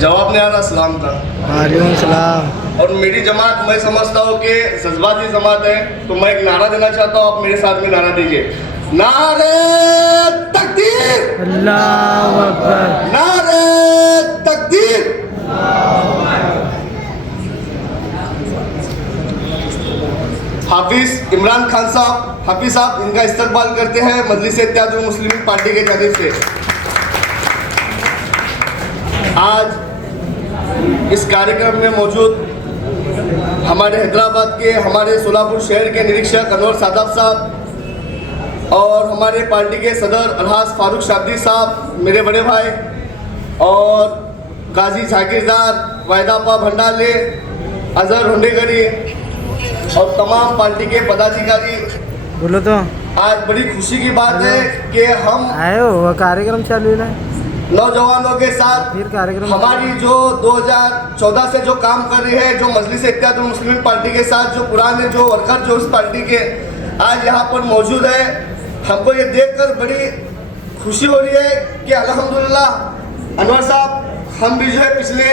जवाब नहीं आ रहा सलाम का। वालेकुम सलाम। और मेरी जमात मैं समझता हूँ कि जज्बाती जमात है, तो मैं एक नारा देना चाहता हूँ, आप मेरे साथ में नारा दीजिए। नारे तकबीर, अल्लाहु अकबर। नारे तकबीर। हाफिज इमरान खान साहब, हाफिज साहब इनका इस्तकबाल करते हैं मजलिस इत्तेहादुल मुस्लिमीन पार्टी के जानिब से। आज इस कार्यक्रम में मौजूद हमारे हैदराबाद के, हमारे सोलापुर शहर के निरीक्षक अनवर सादाब साहब और हमारे पार्टी के सदर अलहाज फारूक शाब्दी साहब, मेरे बड़े भाई, और गाजी जागीरदार, वायदापा भंडाले, अजहर हुंडेगरी और तमाम पार्टी के पदाधिकारी। बोलो तो। आज बड़ी खुशी की बात है कि हम आए हो, कार्यक्रम चालू है, नौजवानों के साथ फिर कार्यक्रम हमारी जो 2014 से जो काम कर रही है, जो मजलिस इत्तेहादुल मुस्लिमीन पार्टी के साथ जो पुराने जो वर्कर जो इस पार्टी के आज यहाँ पर मौजूद है, हमको ये देखकर बड़ी खुशी हो रही है कि अल्हम्दुलिल्लाह अनवर साहब, हम भी जो है पिछले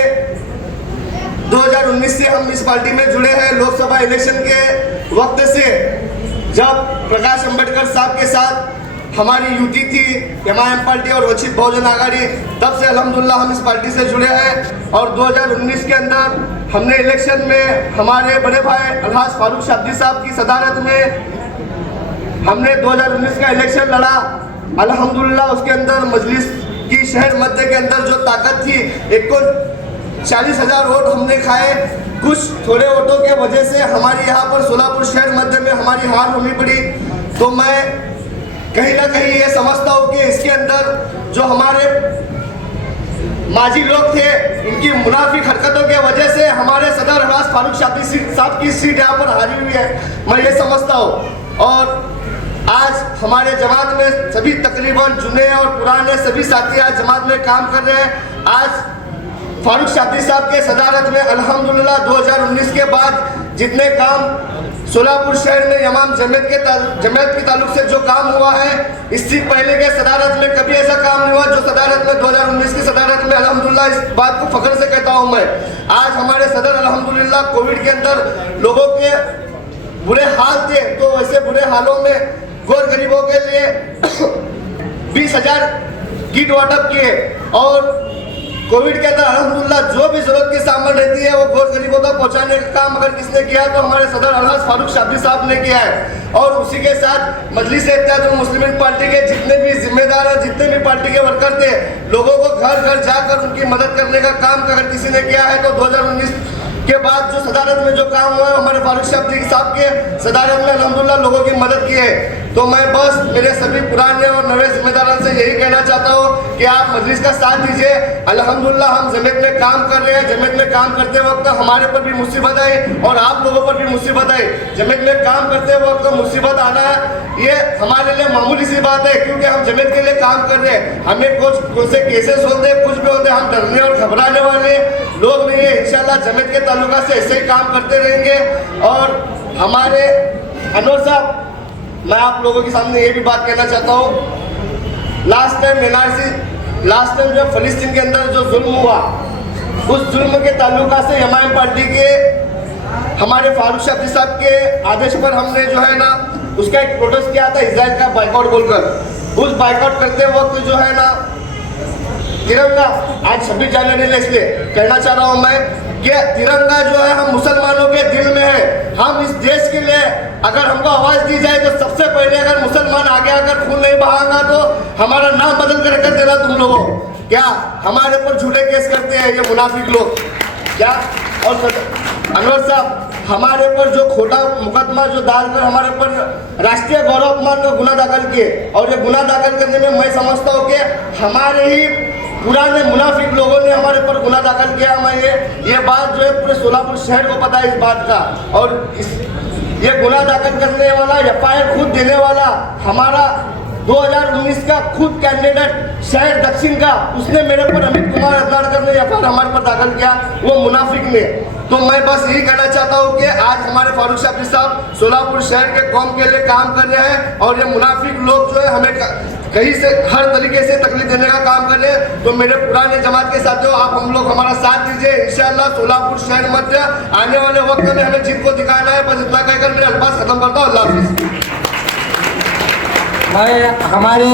2019 से हम इस पार्टी में जुड़े हैं। लोकसभा इलेक्शन के वक्त से जब प्रकाश अंबेडकर साहब के साथ हमारी युति थी एमआईएम पार्टी और वंचित बहुजन आघाड़ी, तब से अल्हम्दुलिल्लाह हम इस पार्टी से जुड़े हैं। और 2019 के अंदर हमने इलेक्शन में हमारे बड़े भाई अलहाज फारूक शाब्दी साहब की सदारत में हमने 2019 का इलेक्शन लड़ा। अल्हम्दुलिल्लाह उसके अंदर मजलिस की शहर मध्य के अंदर जो ताकत थी, 40,000 वोट हमने खाए। कुछ थोड़े वोटों के वजह से हमारी यहाँ पर सोलापुर शहर मध्य में हमारी हार होनी पड़ी। तो मैं कहीं ना कहीं ये समझता हूँ कि इसके अंदर जो हमारे माजी लोग थे, इनकी मुनाफिक हरकतों के वजह से हमारे सदर अलहाज फारूक शाब्दी साहब की सीट यहाँ पर हारी हुई है, मैं ये समझता हूँ। और आज हमारे जमात में सभी तकरीबन जुने और पुराने सभी साथी आज जमात में काम कर रहे हैं। आज फारूक शाब्दी साहब के सदारत में अल्हम्दुलिल्लाह 2019 के बाद जितने काम सोलापुर शहर में इमाम जमीयत के ताल्लुक से जो काम हुआ है, इससे पहले के सदारत में कभी ऐसा काम नहीं हुआ जो सदारत में 2019 की सदारत में। अल्हम्दुलिल्लाह इस बात को फख्र से कहता हूँ मैं। आज हमारे सदर अल्हम्दुलिल्लाह कोविड के अंदर लोगों के बुरे हाल थे, तो वैसे बुरे हालों में गौर गरीबों के लिए 20,000 किट वाटअप किए। और कोविड के अंदर अल्हम्दुलिल्लाह जो भी जरूरत की सामान रहती है वो गौर गरीबों तक पहुंचाने का काम अगर किसने किया है तो हमारे सदर अलहाज फारूक शाब्दी साहब ने किया है। और उसी के साथ मजलिस इत्तेहादुल मुस्लिमीन पार्टी के जितने भी जिम्मेदार हैं, जितने भी पार्टी के वर्कर थे, लोगों को घर घर जाकर उनकी मदद करने का काम अगर किसी ने किया है तो 2019 के बाद जो सदारत में जो काम हुआ है हमारे फारूक शाब्दी साहब के सदारत में अल्हम्दुलिल्लाह लोगों की मदद की है। तो मैं बस मेरे सभी पुराने और नए जिम्मेदारों से यही कहना चाहता हूँ कि आप मजलिस का साथ दीजिए। अल्हम्दुलिल्लाह हम जमीयत में काम कर रहे हैं, जमीयत में काम करते वक्त हमारे पर भी मुसीबत आई और आप लोगों पर भी मुसीबत आई। जमीयत में काम करते वक्त मुसीबत आना ये हमारे लिए मामूली सी बात है, क्योंकि हम जमीयत के लिए काम कर रहे हैं। हमें कुछ से केसेस होते हैं, कुछ भी होते हैं, हम डरने और घबराने वाले लोग नहीं है। इंशाल्लाह जमीयत के ताल्लुका से ऐसे ही काम करते रहेंगे। और हमारे अनवर साहब, मैं आप लोगों के सामने ये भी बात कहना चाहता हूँ, लास्ट टाइम जब फिलिस्तीन के अंदर जो जुल्म हुआ, उस जुल्म के ताल्लुका से एमआईएम पार्टी के हमारे फारूक शाब्दी साहब के आदेश पर हमने जो है ना उसका एक प्रोटेस्ट किया था, इजराइल का बाइकआउट बोलकर। उस बाइकआउट करते वक्त जो है ना तिरंगा, आज 26 जनवरी है, इसलिए कहना चाह रहा हूँ मैं कि तिरंगा जो है हम मुसलमानों के दिल में है। हम इस देश के लिए अगर हमको आवाज दी जाए तो सबसे पहले अगर मुसलमान आगे आकर खून नहीं बहाएगा तो हमारा नाम बदल कर रख देना तुम लोगों। क्या हमारे ऊपर झूठे केस करते हैं ये मुनाफिक लोग क्या? और अनवर साहब, हमारे ऊपर जो खोटा मुकदमा जो डालकर हमारे ऊपर राष्ट्रीय गौरव अपमान का गुना दाखिल किए, और ये गुना दाखिल करने में मैं समझता हूँ कि हमारे ही पुराने मुनाफिक लोगों ने हमारे ऊपर गुना दाखिल किया। मैं ये बात जो है पूरे सोलापुर शहर को पता है इस बात का। और ये गुना दाखिल करने वाला, एफआईआर खुद देने वाला हमारा 2019 का खुद कैंडिडेट शहर दक्षिण का, उसने मेरे पर अमित कुमार अदनाडकर ने एफआईआर हमारे पर दाखिल किया, वो मुनाफिक ने। तो मैं बस यही कहना चाहता हूँ कि आज हमारे फारूक शाब्दी साहब सोलापुर शहर के कौम के लिए काम कर रहे हैं, और ये मुनाफिक लोग जो है हमें कहीं से हर तरीके से तकलीफ देने का काम कर रहे हैं। तो मेरे पुराने जमात के साथियों, आप हम लोग हमारा साथ दीजिए। इंशाअल्लाह सोलापुर शहर मध्य आने वाले वक्त में हमें जीत को दिखाना है। बस इतना कहकर मेरे अल्फाज खत्म करता हूँ। अल्लाह हाफिज। हमारे